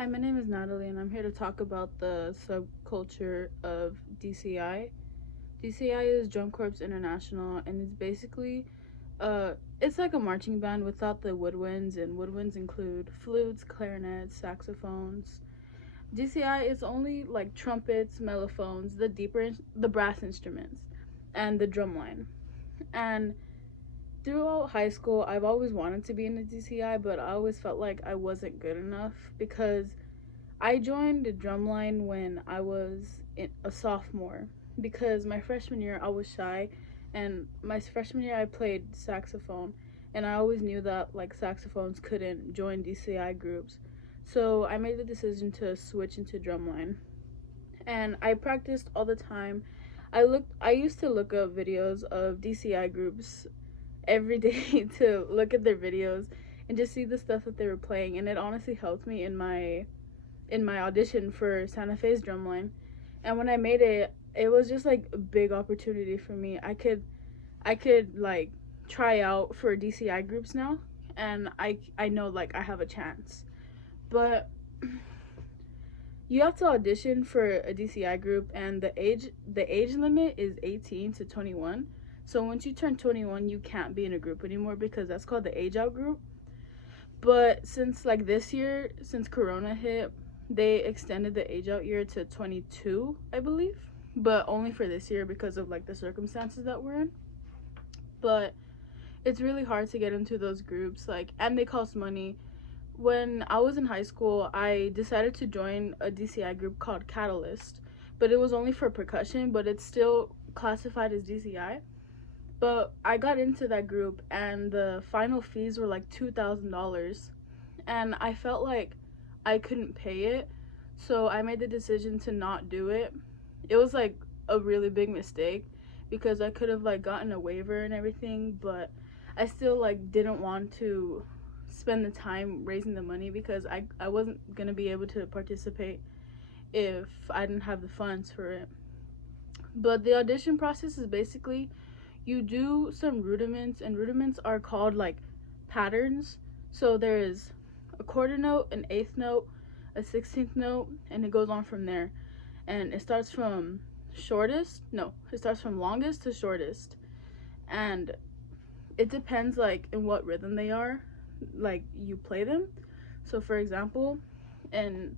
Hi, my name is Natalie, and I'm here to talk about the subculture of DCI. DCI is Drum Corps International, and it's basically, it's like a marching band without the woodwinds, and woodwinds include flutes, clarinets, saxophones. DCI is only like trumpets, mellophones, the brass instruments, and the drum line. And throughout high school, I've always wanted to be in the DCI, but I always felt like I wasn't good enough because I joined the drumline when I was a sophomore because my freshman year I was shy, and my freshman year I played saxophone, and I always knew that like saxophones couldn't join DCI groups. So I made the decision to switch into drumline, and I practiced all the time. I used to look up videos of DCI groups every day to look at their videos and just see the stuff that they were playing, and it honestly helped me in my audition for Santa Fe's drumline. And when I made it, it was just like a big opportunity for me. I could like try out for DCI groups now, and I know like I have a chance. But you have to audition for a DCI group, and the age limit is 18 to 21. So once you turn 21, you can't be in a group anymore because that's called the age out group. But since like this year, since Corona hit, they extended the age out year to 22, I believe, but only for this year because of like the circumstances that we're in. But it's really hard to get into those groups, like, and they cost money. When I was in high school, I decided to join a DCI group called Catalyst, but it was only for percussion, but it's still classified as DCI. But I got into that group, and the final fees were like $2,000, and I felt like I couldn't pay it, so I made the decision to not do it. It was like a really big mistake because I could have like gotten a waiver and everything, but I still like didn't want to spend the time raising the money because I wasn't gonna be able to participate if I didn't have the funds for it. But the audition process is basically you do some rudiments, and rudiments are called like patterns. So there is a quarter note, an eighth note, a 16th note, and it goes on from there. And it starts from it starts from longest to shortest. And it depends like in what rhythm they are, like you play them. So for example, in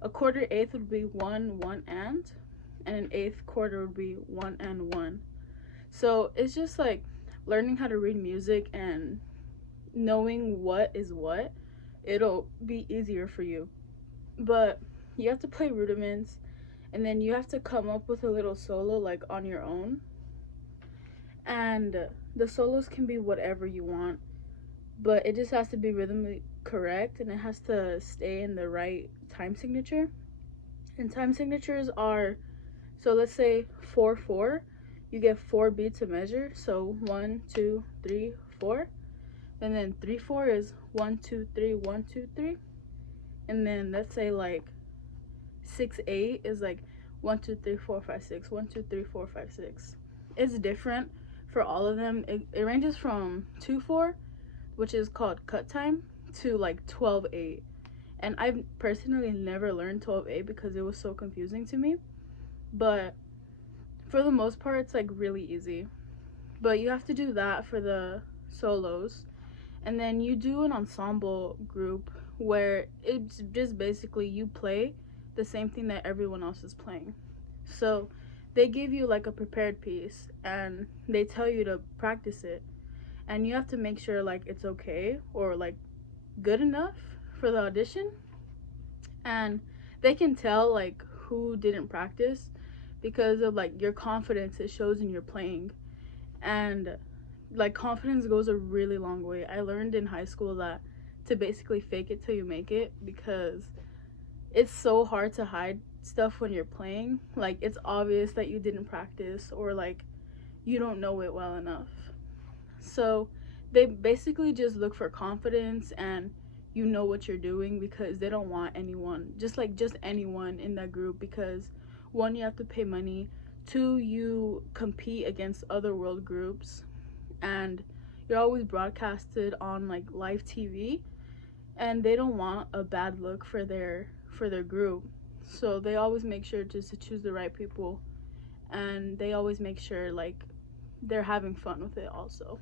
a quarter eighth would be one, one, and an eighth quarter would be one and one. So it's just like learning how to read music and knowing what is what. It'll be easier for you. But you have to play rudiments, and then you have to come up with a little solo like on your own. And the solos can be whatever you want, but it just has to be rhythmically correct, and it has to stay in the right time signature. And time signatures are, so let's say 4/4, you get 4 beats to measure. So 1, 2, 3, 4, and then 3/4 is 1, 2, 3, 1, 2, 3, and then let's say like 6/8 is like 1, 2, 3, 4, 5, 6, 1, 2, 3, 4, 5, 6. It's different for all of them. It ranges from 2/4, which is called cut time, to like 12/8. And I've personally never learned 12/8 because it was so confusing to me. But for the most part, it's like really easy. But you have to do that for the solos. And then you do an ensemble group where it's just basically you play the same thing that everyone else is playing. So they give you like a prepared piece, and they tell you to practice it, and you have to make sure like it's okay or like good enough for the audition. And they can tell like who didn't practice because of like your confidence. It shows in your playing. And like confidence goes a really long way. I learned in high school that to basically fake it till you make it, because it's so hard to hide stuff when you're playing. Like it's obvious that you didn't practice, or like you don't know it well enough. So they basically just look for confidence, and you know what you're doing, because they don't want anyone, just anyone in that group, because one, you have to pay money, two, you compete against other world groups, and you're always broadcasted on like live TV. and they don't want a bad look for their group. So they always make sure just to choose the right people, and they always make sure like they're having fun with it also.